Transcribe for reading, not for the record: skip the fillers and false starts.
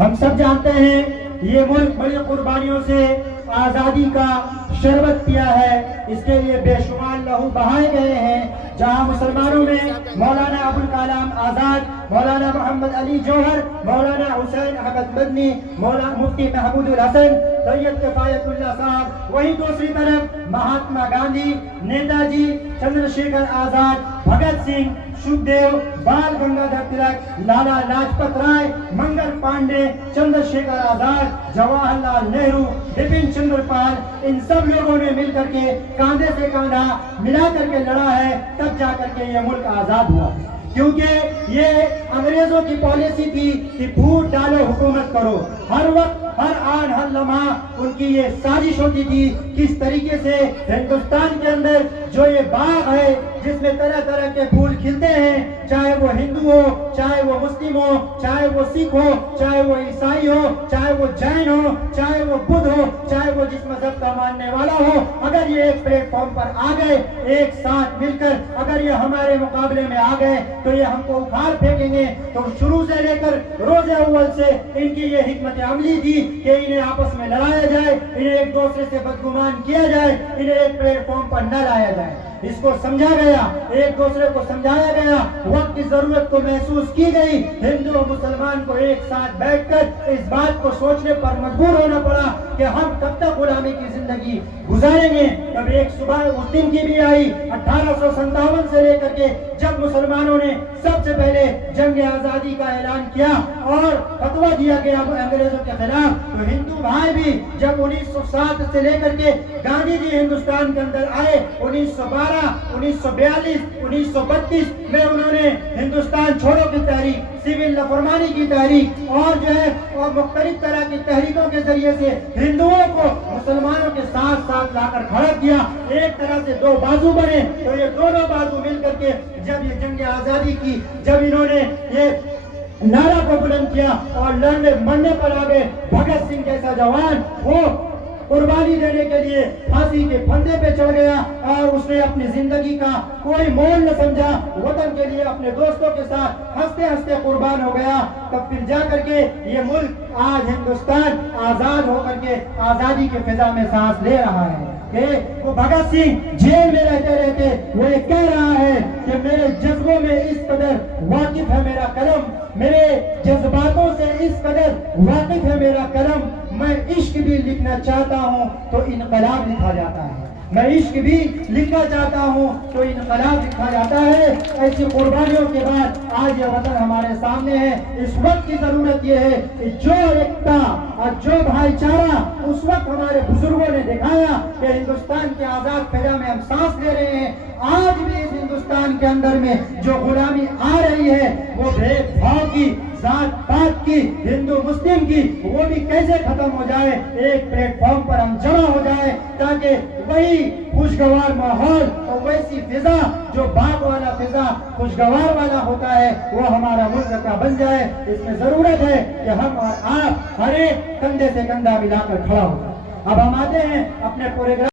ہم سب جانتے ہیں یہ ملک بڑی قربانیوں سے آزادی کا شربت پیا ہے، اس کے لیے بے شمار لہو بہائے گئے ہیں۔ جہاں مسلمانوں میں مولانا ابوالکلام آزاد، مولانا محمد علی جوہر، مولانا حسین احمد مدنی، مولانا مفتی محمود الحسن، سید کفایت اللہ صاحب، وہیں دوسری طرف مہاتما گاندھی، نیتا جی، چندر شیکھر آزاد، بھگت سنگھ، سکھدیو، بال گنگادھر تلک، لالا لاجپت رائے، منگل پانڈے، چندر شیکھر آزاد، جواہر لال نہرو، بپن چندر پال، ان سب لوگوں نے مل کر کے کاندھے سے کاندھا ملا کر کے لڑا ہے، تب جا کر کے یہ ملک آزاد ہوا۔ کیونکہ یہ انگریزوں کی پالیسی تھی کہ پھوٹ ڈالو حکومت کرو، ہر وقت ہر آن ہر لمحہ ان کی یہ سازش ہوتی تھی کس طریقے سے ہندوستان کے اندر جو یہ باغ ہے جس میں طرح طرح کے پھول کھلتے ہیں، چاہے وہ ہندو ہو، چاہے وہ مسلم ہو، چاہے وہ سکھ ہو، چاہے وہ عیسائی ہو، چاہے وہ جین ہو، چاہے وہ بدھ ہو، چاہے وہ جس مذہب کا ماننے والا ہو، اگر یہ ایک پلیٹ فارم پر آ گئے، ایک ساتھ مل کر اگر یہ ہمارے مقابلے میں آ گئے تو یہ ہم کو اکھاڑ پھینکیں گے۔ تو شروع سے لے کر روز اول سے ان کی یہ حکمت عملی تھی کہ انہیں آپس میں لڑایا جائے، انہیں ایک دوسرے سے بدگمان کیا جائے، انہیں ایک پلیٹ فارم پر نہ لایا جائے۔ اس کو سمجھا گیا، ایک دوسرے کو سمجھایا گیا، وقت کی ضرورت کو محسوس کی گئی، ہندو اور مسلمان کو ایک ساتھ بیٹھ کر اس بات کو سوچنے پر مجبور ہونا پڑا کہ ہم کب تک غلامی کی زندگی گزاریں گے۔ تب ایک صبح اس دن کی بھی آئی 1857 سے لے کر کے جب مسلمانوں نے سب سے پہلے جنگ آزادی کا اعلان کیا اور فتویٰ دیا گیا انگریزوں کے خلاف، تو ہندو بھائی بھی جب 1907 سے لے کر کے گاندھی جی ہندوستان کے اندر آئے، 1912، 1942، 1932 میں انہوں نے ہندوستان چھوڑو کی تحریک، سول نافرمانی کی تحریک اور جو ہے اور مختلف طرح کی تحریکوں کے ذریعے سے ہندوؤں کو مسلمانوں کے ساتھ ساتھ لا کر کھڑا کیا۔ ایک طرح سے دو بازو بنے، تو یہ دونوں بازو مل کر کے جب یہ جنگ آزادی کی، جب انہوں نے یہ نعرہ کو بلند کیا اور لڑنے مرنے پر آ گئے، بھگت سنگھ جیسا جوان وہ قربانی دینے کے لیے پھانسی کے پھندے پہ چڑھ گیا اور اس نے اپنی زندگی کا کوئی مول نہ سمجھا، وطن کے لیے اپنے دوستوں کے ساتھ ہنستے ہنستے قربان ہو گیا۔ تب پھر جا کر کے یہ ملک آج ہندوستان آزاد ہو کر کے آزادی کے فضا میں سانس لے رہا ہے۔ کہ وہ بھگت سنگھ جیل میں رہتے رہتے وہ یہ کہہ رہا ہے کہ میرے جذبوں میں اس قدر واقف ہے میرا قلم، میرے جذباتوں سے اس قدر واقف ہے میرا قلم، میں عشق بھی لکھنا چاہتا ہوں تو انقلاب لکھا جاتا ہے، میں عشق بھی لکھنا چاہتا ہوں تو انقلاب لکھا جاتا ہے۔ ایسی قربانیوں کے بعد آج یہ وطن ہمارے سامنے ہے۔ اس وقت کی ضرورت یہ ہے کہ جو ایکتا اور جو بھائی چارہ اس وقت ہمارے بزرگوں نے دکھایا کہ ہندوستان کے آزاد فضا میں ہم سانس لے رہے ہیں، آج بھی اس ہندوستان کے اندر میں جو غلامی آ رہی ہے وہ بھید بھاؤ کی، ذات پات کی، ہندو مسلم کی، وہ بھی کیسے ختم ہو جائے، ایک پلیٹ فارم پر ہم جمع ہو جائے تاکہ وہی خوشگوار ماحول اور ویسی فضا جو باغ والا فضا خوشگوار والا ہوتا ہے وہ ہمارا ملک کا بن جائے۔ اس میں ضرورت ہے کہ ہم اور آپ ہر ایک کندھے سے کندھا ملا کر کھڑا ہو جائے۔ اب ہم آتے ہیں اپنے پورے